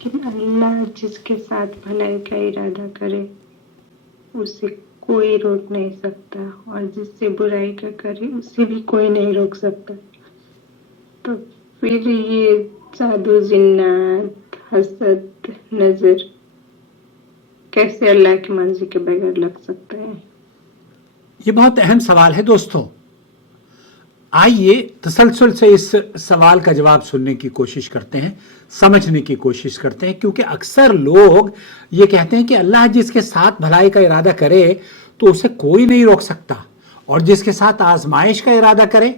کہ اللہ جس کے ساتھ بھلائی کا ارادہ کرے اسے کوئی روک نہیں سکتا، اور جس سے برائی کا کرے اسے بھی کوئی نہیں روک سکتا. تو پھر یہ جادو، جنات، حسد، نظر کیسے اللہ کی مرضی کے بغیر لگ سکتا ہے؟ یہ بہت اہم سوال ہے دوستوں. آئیے تسلسل سے اس سوال کا جواب سننے کی کوشش کرتے ہیں، سمجھنے کی کوشش کرتے ہیں، کیونکہ اکثر لوگ یہ کہتے ہیں کہ اللہ جس کے ساتھ بھلائی کا ارادہ کرے تو اسے کوئی نہیں روک سکتا، اور جس کے ساتھ آزمائش کا ارادہ کرے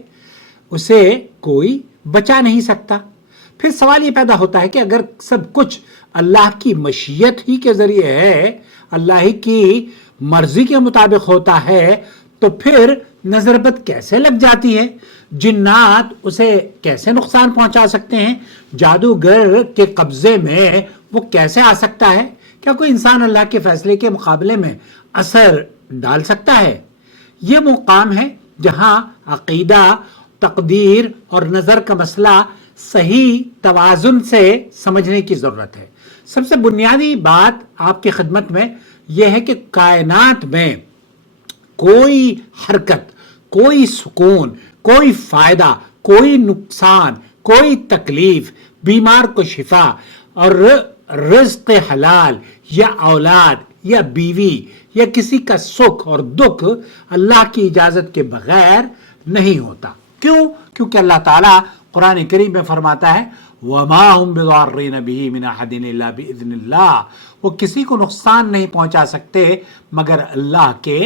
اسے کوئی بچا نہیں سکتا. پھر سوال یہ پیدا ہوتا ہے کہ اگر سب کچھ اللہ کی مشیت ہی کے ذریعے ہے، اللہ ہی کی مرضی کے مطابق ہوتا ہے، تو پھر نظر بد کیسے لگ جاتی ہے؟ جنات اسے کیسے نقصان پہنچا سکتے ہیں؟ جادوگر کے قبضے میں وہ کیسے آ سکتا ہے؟ کیا کوئی انسان اللہ کے فیصلے کے مقابلے میں اثر ڈال سکتا ہے؟ یہ مقام ہے جہاں عقیدہ، تقدیر اور نظر کا مسئلہ صحیح توازن سے سمجھنے کی ضرورت ہے. سب سے بنیادی بات آپ کی خدمت میں یہ ہے کہ کائنات میں کوئی حرکت، کوئی سکون، کوئی فائدہ، کوئی نقصان، کوئی تکلیف، بیمار کو شفا اور رزق حلال یا اولاد یا بیوی یا کسی کا سکھ اور دکھ اللہ کی اجازت کے بغیر نہیں ہوتا. کیوں؟ کیونکہ اللہ تعالیٰ قرآن کریم میں فرماتا ہے وَمَا هُمْ بِضَارِّينَ بِهِ مِنْ أَحَدٍ إِلَّا بِإِذْنِ اللَّهِ، وہ کسی کو نقصان نہیں پہنچا سکتے مگر اللہ کے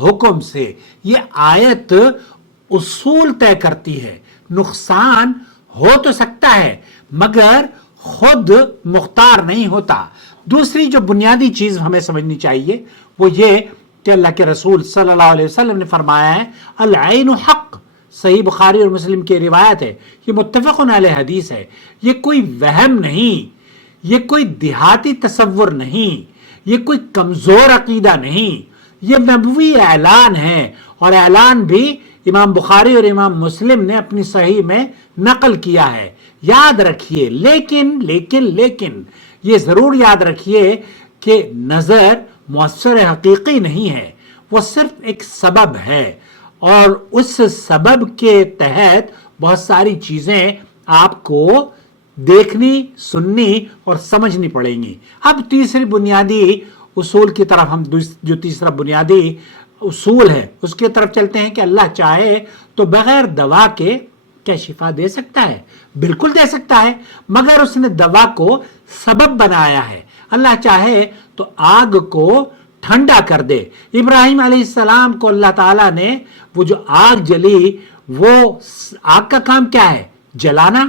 حکم سے. یہ آیت اصول طے کرتی ہے. نقصان ہو تو سکتا ہے مگر خود مختار نہیں ہوتا. دوسری جو بنیادی چیز ہمیں سمجھنی چاہیے وہ یہ کہ اللہ کے رسول صلی اللہ علیہ وسلم نے فرمایا ہے العین حق. صحیح بخاری اور مسلم کی روایت ہے، یہ متفق علیہ حدیث ہے. یہ کوئی وہم نہیں، یہ کوئی دیہاتی تصور نہیں، یہ کوئی کمزور عقیدہ نہیں، یہ نبوی اعلان ہے، اور اعلان بھی امام بخاری اور امام مسلم نے اپنی صحیح میں نقل کیا ہے. یاد رکھیے لیکن یہ ضرور یاد رکھیے کہ نظر مؤثر حقیقی نہیں ہے، وہ صرف ایک سبب ہے، اور اس سبب کے تحت بہت ساری چیزیں آپ کو دیکھنی، سننی اور سمجھنی پڑیں گی. اب تیسری بنیادی اصول کی طرف ہم جو تیسرا بنیادی اصول ہے اس کی طرف چلتے ہیں کہ اللہ چاہے تو بغیر دوا کے کیا شفا دے سکتا ہے؟ بالکل دے سکتا ہے، مگر اس نے دوا کو سبب بنایا ہے. اللہ چاہے تو آگ کو ٹھنڈا کر دے. ابراہیم علیہ السلام کو اللہ تعالیٰ نے وہ جو آگ جلی، وہ آگ کا کام کیا ہے؟ جلانا،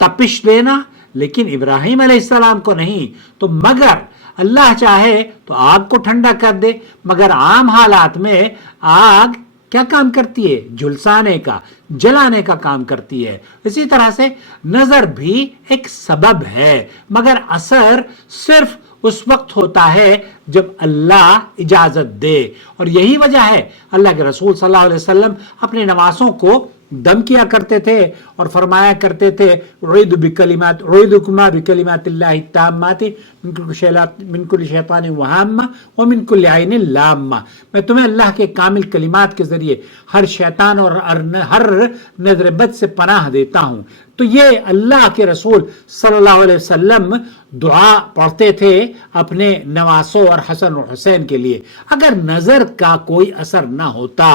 تپش دینا. لیکن ابراہیم علیہ السلام کو نہیں. تو مگر اللہ چاہے تو آگ کو ٹھنڈا کر دے، مگر عام حالات میں آگ کیا کام کرتی ہے؟ جھلسانے کا، جلانے کا کام کرتی ہے. اسی طرح سے نظر بھی ایک سبب ہے، مگر اثر صرف اس وقت ہوتا ہے جب اللہ اجازت دے. اور یہی وجہ ہے اللہ کے رسول صلی اللہ علیہ وسلم اپنے نواسوں کو دم کیا کرتے تھے اور فرمایا کرتے تھے اعوذکما بکلمات اللہ التامات من کل شیطان وہامہ ومن کل عین لامہ. میں تمہیں اللہ کے کامل کلمات کے ذریعے ہر شیطان اور ہر نظر بد سے پناہ دیتا ہوں. تو یہ اللہ کے رسول صلی اللہ علیہ وسلم دعا پڑھتے تھے اپنے نواسوں اور حسن اور حسین کے لیے. اگر نظر کا کوئی اثر نہ ہوتا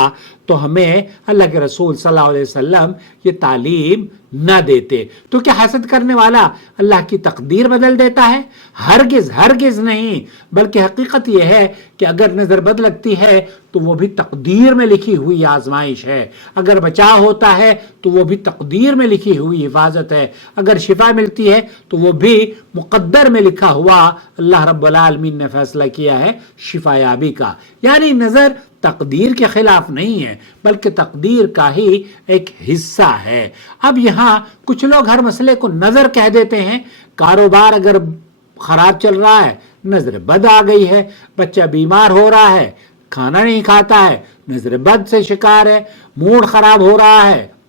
تو ہمیں اللہ کے رسول صلی اللہ علیہ وسلم یہ تعلیم نہ دیتے. تو کیا حسد کرنے والا اللہ کی تقدیر بدل دیتا ہے؟ ہرگز نہیں، بلکہ حقیقت یہ ہے کہ اگر نظر بد لگتی ہے تو وہ بھی تقدیر میں لکھی ہوئی آزمائش ہے. اگر بچاؤ ہوتا ہے تو وہ بھی تقدیر میں لکھی ہوئی حفاظت ہے. اگر شفا ملتی ہے تو وہ بھی مقدر میں لکھا ہوا اللہ رب العالمین نے فیصلہ کیا ہے شفا یابی کا. یعنی نظر تقدیر کے خلاف نہیں ہے بلکہ تقدیر کا ہی ایک حصہ ہے. اب یہاں کچھ لوگ ہر مسئلے کو نظر کہہ دیتے ہیں. کاروبار اگر خراب چل رہا ہے، نظر بد آ گئی ہے. بچہ بیمار ہو رہا ہے، کھانا نہیں کھاتا ہے، نظر بد سے شکار ہے. موڈ خراب ہو رہا ہے،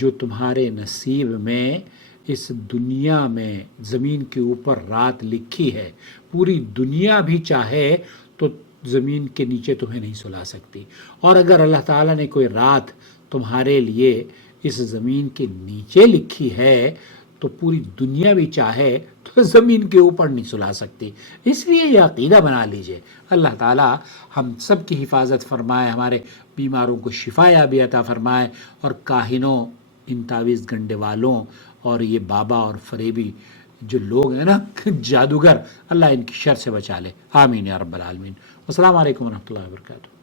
جو تمہارے نصیب میں اس دنیا میں زمین کے اوپر رات لکھی ہے، پوری دنیا بھی چاہے تو زمین کے نیچے تمہیں نہیں سلا سکتی، اور اگر اللہ تعالیٰ نے کوئی رات تمہارے لیے اس زمین کے نیچے لکھی ہے تو پوری دنیا بھی چاہے تو زمین کے اوپر نہیں سلا سکتی۔ اس لیے یہ عقیدہ بنا لیجئے۔ اللہ تعالیٰ ہم سب کی حفاظت فرمائے، ہمارے بیماروں کو شفا یابی عطا فرمائے، اور کاہنوں، ان تعویذ گنڈے والوں اور یہ بابا اور فریبی جو لوگ ہیں نا جادوگر، اللہ ان کی شر سے بچا لے، آمین یا رب العالمین۔ السلام علیکم ورحمۃ اللہ وبرکاتہ۔